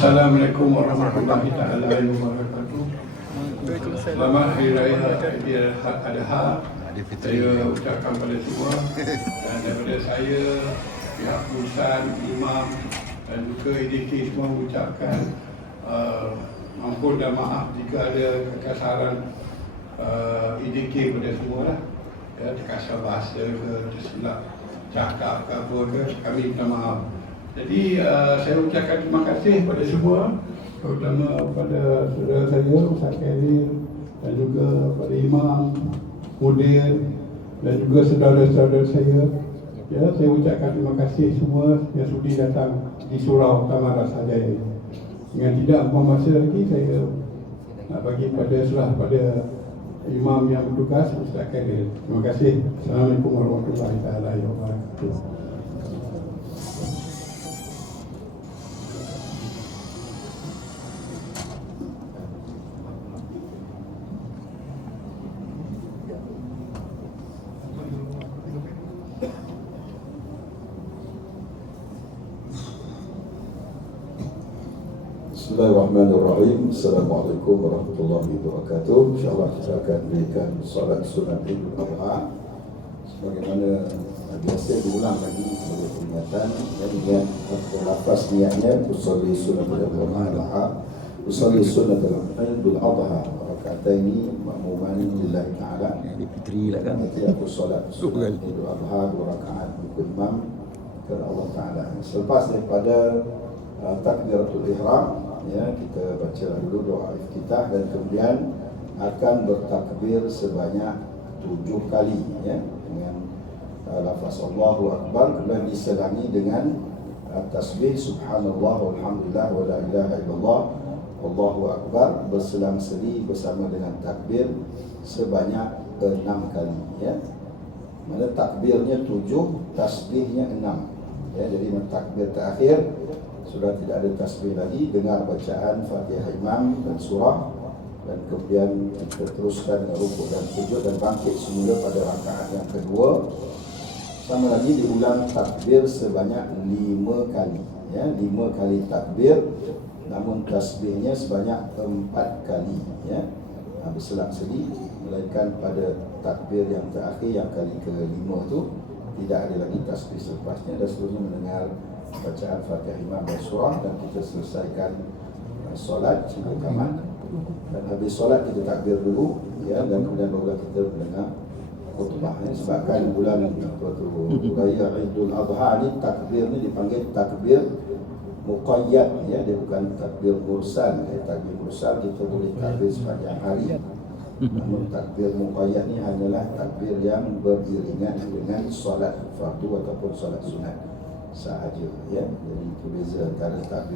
Assalamualaikum warahmatullahi taala wabarakatuh. Selamat Hari Raya Aidil-Adha. Saya ucapkan pada semua, dan daripada saya, pihak perusahaan, imam dan juga EDK semua mengucapkan ampun dan maaf jika ada kekasaran EDK pada semua lah. Ya, terkasar bahasa ke, tersilap cakap ke apa ke, kami minta maaf. Jadi saya ucapkan terima kasih kepada semua, terutama kepada saudara saya Ustaz Khairil, dan juga kepada imam, mudir, dan juga saudara-saudara saya. Ya, saya ucapkan terima kasih semua yang sudi datang di Surau Taman Rasajaya. Dengan tidak buang masa lagi, saya nak bagi serah pada imam yang bertugas, Ustaz Khairil. Terima kasih. Assalamualaikum warahmatullahi wabarakatuh. Bismillahirrahmanirrahim. Assalamualaikum warahmatullahi wabarakatuh. InsyaAllah kita akan berikan solat sunat Idul Adha sebagaimana biasa diulang lagi sebagai peringatan dengan lafaz niatnya usolli sunat Idul Adha, usolli sunat Idul Adha rakataini ma'muman lillahi ta'ala. Fitri lah kan. Nanti aku solat sunat Idul Adha 2 rakaat imam kepada Allah Ta'ala. Selepas daripada takbiratul ihram, ya, kita baca dulu doa iftitah dan kemudian akan bertakbir sebanyak 7 kali, ya, dengan lafaz Allahu Akbar, kemudian diselangi dengan tasbih subhanallah walhamdulillah wa la ilaha illallah Allahu Akbar, berselang-seli bersama dengan takbir sebanyak 6 kali, ya. Mana takbirnya 7, tasbihnya 6, ya. Jadi takbir terakhir sudah tidak ada tasbih lagi, dengar bacaan Fatihah Imam dan surah, dan kemudian kita teruskan dengan rukuk dan sujud dan bangkit semula pada rakaat yang kedua. Sama lagi diulang takbir sebanyak 5 kali, ya, 5 kali takbir, namun tasbihnya sebanyak 4 kali, ya, berselang-seli, melainkan pada takbir yang terakhir yang kali ke-5 tu tidak ada lagi tasbih selepasnya, dan seterusnya mendengar bacaan Fatihah Imam dan surah, dan kita selesaikan solat sehingga tamat. Dan habis solat kita takbir dulu, ya, dan kemudian barulah kita mendengar khutbah, ya. Sebabkan bulan Raya Idul Adha ni takbir ni dipanggil takbir muqayyad, ya, dia bukan takbir mursal. Takbir mursal kita boleh takbir sepanjang hari, namun takbir muqayyad ni hanyalah takbir yang beriringan dengan solat fardu ataupun solat sunat sahaja, ya. Jadi itu beza antara takbir